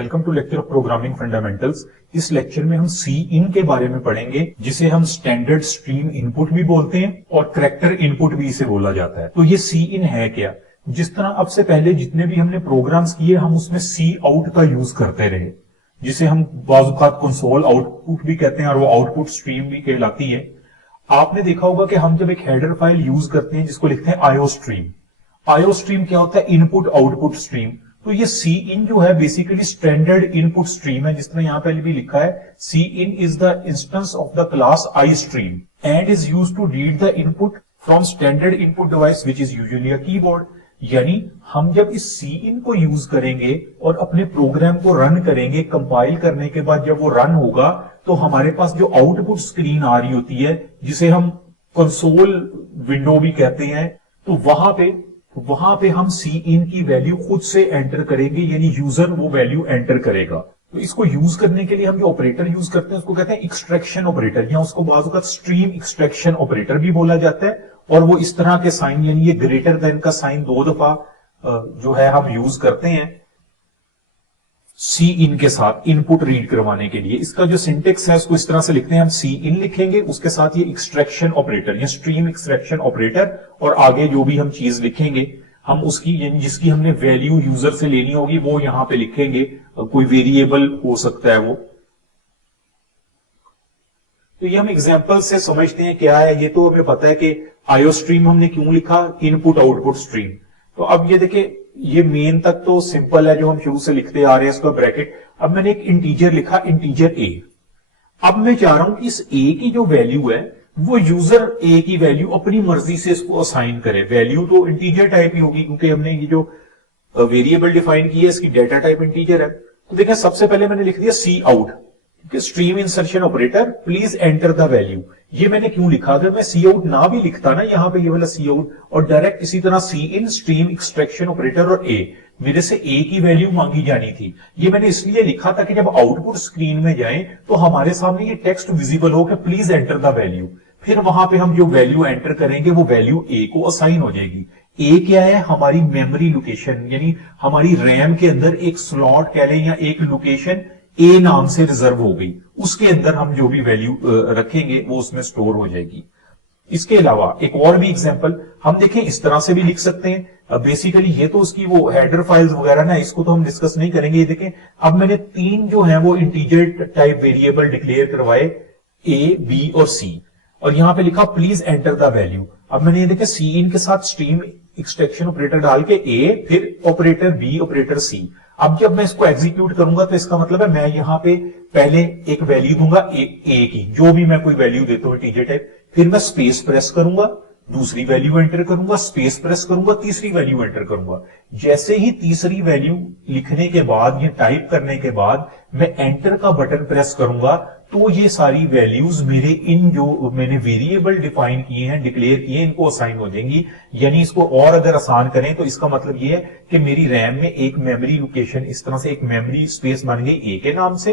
Welcome to lecture of programming fundamentals. इस lecture में हम सी इन के बारे में पढ़ेंगे, जिसे हम स्टैंडर्ड स्ट्रीम इनपुट भी बोलते हैं और करैक्टर इनपुट भी इसे बोला जाता है। तो ये सी इन है क्या? जिस तरह अब से पहले जितने भी हमने प्रोग्राम्स किए, हम उसमें सी आउट का यूज करते रहे, जिसे हम बाजुकात कंसोल आउटपुट भी कहते हैं और वो आउटपुट स्ट्रीम भी कहलाती है। आपने देखा होगा कि हम जब एक हेडर फाइल यूज करते हैं जिसको लिखते हैं आईओ स्ट्रीम। आईओ स्ट्रीम क्या होता है? Input output stream. तो ये सी इन जो है बेसिकली स्टैंडर्ड इनपुट स्ट्रीम है, जिस तरह यहां पहले भी लिखा है, cin is the instance of the class istream and is used to read the input from standard input device which is usually a keyboard. यानी हम जब इस सी इन को यूज करेंगे और अपने प्रोग्राम को रन करेंगे, कंपाइल करने के बाद जब वो रन होगा तो हमारे पास जो आउटपुट स्क्रीन आ रही होती है, जिसे हम कंसोल विंडो भी कहते हैं, तो वहां पे हम सी इन की वैल्यू खुद से एंटर करेंगे, यानी यूजर वो वैल्यू एंटर करेगा। तो इसको यूज करने के लिए हम जो ऑपरेटर यूज करते हैं उसको कहते हैं एक्सट्रैक्शन ऑपरेटर, या उसको बाजू का स्ट्रीम एक्सट्रैक्शन ऑपरेटर भी बोला जाता है। और वो इस तरह के साइन, यानी ये ग्रेटर देन का साइन 2 दफा जो है हम यूज करते हैं सी इन के साथ इनपुट रीड करवाने के लिए। इसका जो सिंटेक्स है उसको इस तरह से लिखते हैं, हम सी इन लिखेंगे, उसके साथ ये एक्सट्रैक्शन ऑपरेटर या स्ट्रीम एक्सट्रैक्शन ऑपरेटर, और आगे जो भी हम चीज लिखेंगे हम उसकी, यानी जिसकी हमने वैल्यू यूजर से लेनी होगी वो यहां पे लिखेंगे। कोई वेरिएबल हो सकता है वो। तो ये हम एग्जांपल से समझते हैं क्या है। ये तो हमें पता है कि आईओ स्ट्रीम हमने क्यों लिखा, इनपुट आउटपुट स्ट्रीम। तो अब ये देखिए, ये मेन तक तो सिंपल है जो हम शुरू से लिखते आ रहे हैं, इसका ब्रैकेट। अब मैंने एक इंटीजर लिखा, इंटीजर ए। अब मैं चाह रहा हूं कि इस ए की जो वैल्यू है वो यूजर ए की वैल्यू अपनी मर्जी से इसको असाइन करे। वैल्यू तो इंटीजर टाइप ही होगी क्योंकि हमने ये जो वेरिएबल डिफाइन की है इसकी डेटा टाइप इंटीजर है। तो देखिए, सबसे पहले मैंने लिख दिया cout, stream insertion operator, please enter the value. ये मैंने क्यों लिखा? अगर मैं सी आउट ना भी लिखता ना यहां पे ये वाला सी आउट, और डायरेक्ट इसी तरह सी इन, स्ट्रीम एक्सट्रैक्शन ऑपरेटर और ए, मेरे से ए की वैल्यू मांगी जानी थी। ये मैंने इसलिए लिखा था कि जब आउटपुट स्क्रीन में जाए तो हमारे सामने ये टेक्स्ट विजिबल हो कि प्लीज एंटर द वैल्यू। फिर वहां पे हम जो वैल्यू एंटर करेंगे वो वैल्यू ए को असाइन हो जाएगी। ए क्या है? हमारी मेमोरी लोकेशन, यानी हमारी रैम के अंदर एक स्लॉट कह लें या एक लोकेशन ए नाम से रिजर्व हो गई, उसके अंदर हम जो भी वैल्यू रखेंगे वो उसमें स्टोर हो जाएगी। इसके अलावा एक और भी एग्जांपल हम देखें, इस तरह से भी लिख सकते हैं। बेसिकली ये तो उसकी वो हेडर फाइल्स वगैरह ना, इसको तो हम डिस्कस नहीं करेंगे। ये देखें, अब मैंने 3 जो है वो इंटीजर टाइप वेरिएबल डिक्लेयर करवाए, ए, बी और सी, और यहां पे लिखा प्लीज एंटर द वैल्यू। अब मैंने ये देखे सी इन के साथ स्ट्रीम एक्सट्रैक्शन ऑपरेटर डाल के ए, फिर ऑपरेटर बी, ऑपरेटर सी। अब जब मैं इसको एग्जीक्यूट करूंगा तो इसका मतलब है मैं यहां पे पहले एक वैल्यू दूंगा ए की, जो भी मैं कोई वैल्यू देता हूं इंटीजर टाइप, फिर मैं स्पेस प्रेस करूंगा, दूसरी वैल्यू एंटर करूंगा, स्पेस प्रेस करूंगा, तीसरी वैल्यू एंटर करूंगा। जैसे ही तीसरी वैल्यू लिखने के बाद या टाइप करने के बाद मैं एंटर का बटन प्रेस करूंगा तो ये सारी वैल्यूज मेरे इन जो मैंने वेरिएबल डिफाइन किए हैं, डिक्लेयर किए हैं, इनको असाइन हो जाएंगी। यानी इसको और अगर आसान करें तो इसका मतलब ये है कि मेरी रैम में एक मेमोरी लोकेशन, इस तरह से एक मेमोरी स्पेस बन गई ए के नाम से,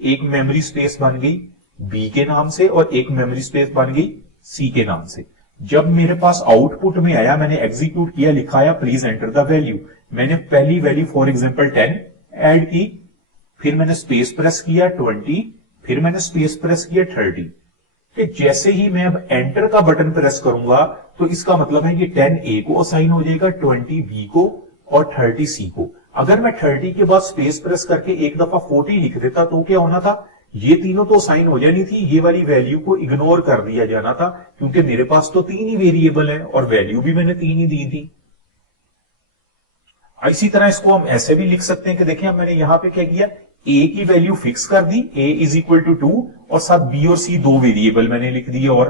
एक मेमोरी स्पेस बन गई बी के नाम से, और एक मेमोरी स्पेस बन गई सी के नाम से। जब मेरे पास आउटपुट में आया, मैंने एग्जीक्यूट किया, लिखाया प्लीज एंटर द वैल्यू, मैंने पहली वैल्यू फॉर एग्जांपल 10 ऐड की, फिर मैंने स्पेस प्रेस किया 20, फिर मैंने स्पेस प्रेस किया 30। कि जैसे ही मैं अब एंटर का बटन प्रेस करूंगा तो इसका मतलब है कि 10 ए को असाइन हो जाएगा, 20 बी को और 30 सी को। अगर मैं 30 के बाद स्पेस प्रेस करके एक दफा 40 लिख देता तो क्या होना था? ये तीनों तो असाइन हो जानी थी, ये वाली वैल्यू को इग्नोर कर दिया जाना था, क्योंकि मेरे पास तो 3 ही वेरिएबल है और वैल्यू भी मैंने 3 ही दी थी। इसी तरह इसको हम ऐसे भी लिख सकते हैं कि देखिए, मैंने यहां पे क्या किया, ए की वैल्यू फिक्स कर दी, ए इज इक्वल टू 2, और साथ बी और सी 2 वेरिएबल मैंने लिख दिए, और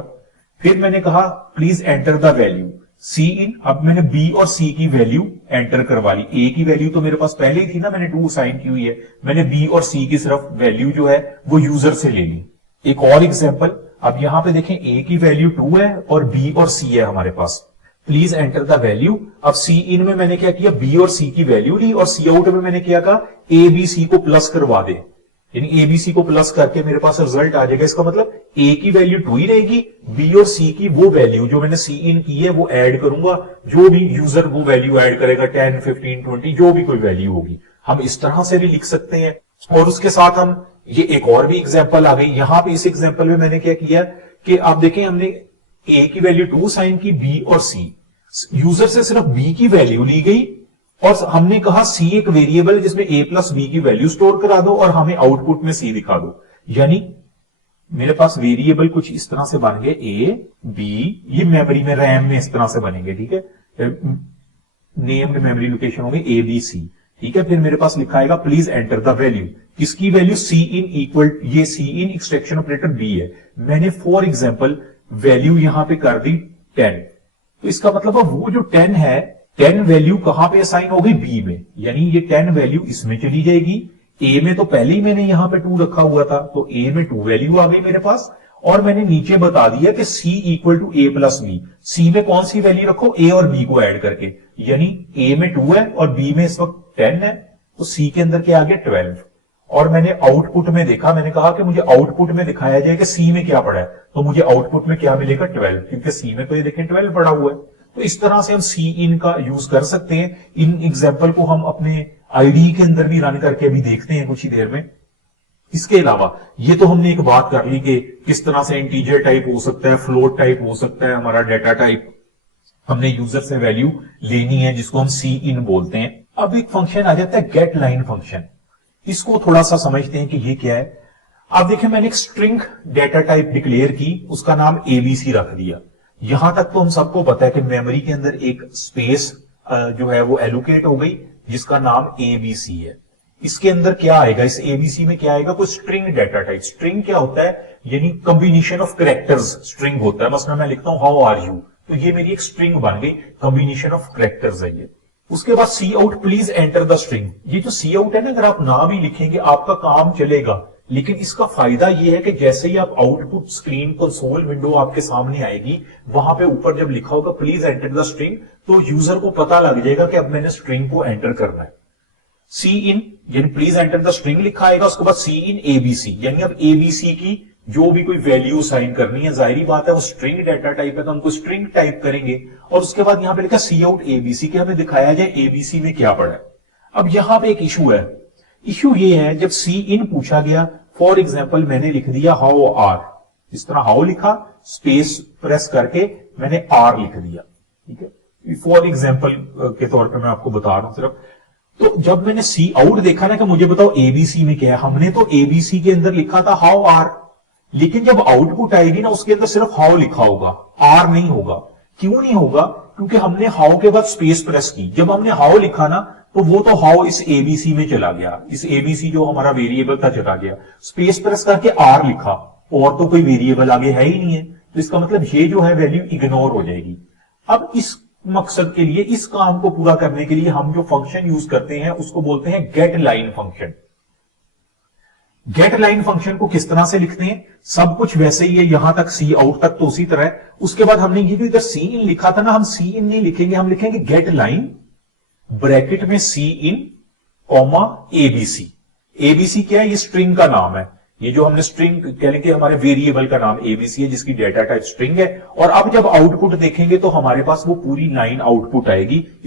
फिर मैंने कहा please enter the value C इन। अब मैंने बी और सी की वैल्यू एंटर करवा ली। ए की वैल्यू तो मेरे पास पहले ही थी ना, मैंने 2 असाइन की हुई है, मैंने बी और सी की सिर्फ वैल्यू जो है वो यूजर से ले ली। एक और एग्जांपल, अब यहां पे देखें ए की वैल्यू 2 है और बी और सी है हमारे पास, प्लीज एंटर द वैल्यू। अब सी इन में मैंने क्या किया, बी और सी की वैल्यू ली, और सी आउट में मैंने क्या कहा, ए बी सी को प्लस करवा दे, यानी ए बी सी को प्लस करके मेरे पास रिजल्ट आ जाएगा। इसका मतलब ए की वैल्यू 2 ही रहेगी, बी और सी की वो वैल्यू जो मैंने सी इन की है वो ऐड करूंगा, जो भी यूजर वो वैल्यू ऐड करेगा, 10, 15, 20 जो भी कोई वैल्यू होगी। हम इस तरह से भी लिख सकते हैं। और उसके साथ हम ये एक और भी एग्जांपल आ गई। यहां पे इस एग्जांपल में मैंने क्या किया कि आप देखें, हमने ए की वैल्यू 2 साइन की, बी और सी। यूजर से सिर्फ बी की वैल्यू ली गई और हमने कहा सी एक वेरिएबल जिसमें ए प्लस बी की वैल्यू स्टोर करा दो और हमें आउटपुट में सी दिखा दो। यानी मेरे पास वेरिएबल कुछ इस तरह से बन गए, ए बी, ये मेमोरी में रैम में इस तरह से बनेंगे, ठीक है। नेम्ड मेमोरी लोकेशन होंगे ए बी सी, ठीक है। फिर मेरे पास लिखा आएगा प्लीज एंटर द वैल्यू, किसकी वैल्यू, सी इन इक्वल, ये सी इन एक्सट्रैक्शन ऑपरेटर बी है। मैंने फॉर एग्जांपल वैल्यू यहां पे कर दी 10, तो इसका मतलब है वो जो 10 है, 10 वैल्यू कहां पे असाइन हो गई, बी में, यानी ये 10 वैल्यू इसमें चली जाएगी। ए में तो पहले ही मैंने यहां पे 2 रखा हुआ था, तो ए में 2 वैल्यू आ गई मेरे पास। और मैंने नीचे बता दिया कि c equal to a plus b, c में कौन सी वैल्यू रखो, ए और बी को ऐड करके, यानी ए में 2 है और बी में इस वक्त 10 है, तो सी के अंदर क्या आ गया, 12। और मैंने आउटपुट में देखा, मैंने कहा कि मुझे आउटपुट में दिखाया जाए कि सी में क्या पड़ा है, तो मुझे आउटपुट में क्या मिलेगा, 12, क्योंकि सी में तो ये देखें 12 पड़ा हुआ है। तो इस तरह से हम सी इन का यूज कर सकते हैं। इन एग्जाम्पल को हम अपने आईडी के अंदर भी रन करके अभी देखते हैं कुछ ही देर में। इसके अलावा ये तो हमने एक बात कर ली कि किस तरह से इंटीजर टाइप हो सकता है, फ्लोट टाइप हो सकता है, हमारा डाटा टाइप, हमने यूजर से वैल्यू लेनी है जिसको हम सी इन बोलते हैं। अब एक फंक्शन आ जाता है गेट लाइन फंक्शन, इसको थोड़ा सा समझते हैं कि ये क्या है। आप देखिए, मैंने एक स्ट्रिंग डाटा टाइप डिक्लेयर की, उसका नाम एबीसी रख दिया। यहां तक तो हम सबको पता है कि मेमोरी के अंदर एक स्पेस जो है वो एलोकेट हो गई जिसका नाम एबीसी है। इसके अंदर क्या आएगा, इस एबीसी में क्या आएगा, कोई स्ट्रिंग डाटा टाइप। स्ट्रिंग क्या होता है, यानी कॉम्बिनेशन ऑफ कैरेक्टर्स स्ट्रिंग होता है। मसलन मैं लिखता हूं हाउ आर यू, तो ये मेरी एक स्ट्रिंग बन गई, कॉम्बिनेशन ऑफ कैरेक्टर्स है ये। उसके बाद cout please enter the string, ये जो सी आउट है ना, अगर आप ना भी लिखेंगे आपका काम चलेगा, लेकिन इसका फायदा ये है कि जैसे ही आप आउटपुट स्क्रीन कंसोल विंडो आपके सामने आएगी, वहां पे ऊपर जब लिखा होगा प्लीज एंटर द स्ट्रिंग, तो यूजर को पता लग जाएगा कि अब मैंने स्ट्रिंग को एंटर करना है। सी इन यानी प्लीज एंटर द स्ट्रिंग लिखा आएगा, उसके बाद सी इन एबीसी, यानी अब एबीसी की जो भी कोई वैल्यू साइन करनी है, जाहिर बात है वो स्ट्रिंग डाटा टाइप है तो हमको स्ट्रिंग टाइप करेंगे। और उसके बाद यहां पे लिखा सी आउट एबीसी, के हमें दिखाया जाए एबीसी में क्या पड़ा है। अब यहां पे एक इशू है, इशू ये है जब सी इन पूछा गया, फॉर एग्जाम्पल मैंने लिख दिया हाउ आर, इस तरह हाउ लिखा, स्पेस प्रेस करके मैंने आर लिख दिया, ठीक है, फॉर एग्जाम्पल के तौर पर मैं आपको बता रहा हूं सिर्फ। तो जब मैंने सी आउट देखा ना कि मुझे बताओ एबीसी में क्या है, हमने तो एबीसी के अंदर लिखा था हाउ आर, लेकिन जब आउटपुट आएगी ना उसके अंदर सिर्फ हाउ लिखा होगा, आर नहीं होगा। क्यों नहीं होगा, क्योंकि हमने हाउ के बाद स्पेस प्रेस की। जब हमने हाउ लिखा ना तो वो तो हाउ इस एबीसी में चला गया, इस एबीसी जो हमारा वेरिएबल था चला गया। स्पेस प्रेस करके आर लिखा और तो कोई वेरिएबल आगे है ही नहीं है, तो इसका मतलब ये जो है वैल्यू इग्नोर हो जाएगी। अब इस मकसद के लिए, इस काम को पूरा करने के लिए हम जो फंक्शन यूज करते हैं उसको बोलते हैं get line function. Get line function को किस तरह से लिखते हैं, सब कुछ वैसे ही है, यहां तक सी आउट तक तो उसी तरह है। उसके बाद हमने ये जो इधर सी इन लिखा था ना, हम सी इन नहीं लिखेंगे, हम लिखेंगे गेट लाइन ब्रैकेट में सी इन कॉमा एबीसी। एबीसी क्या है, ये स्ट्रिंग का नाम है, ये जो हमने स्ट्रिंग कह लेंगे, हमारे वेरिएबल का नाम एबीसी है जिसकी डेटा टाइप स्ट्रिंग है। और अब जब आउटपुट देखेंगे तो हमारे पास वो पूरी लाइन आउटपुट आएगी।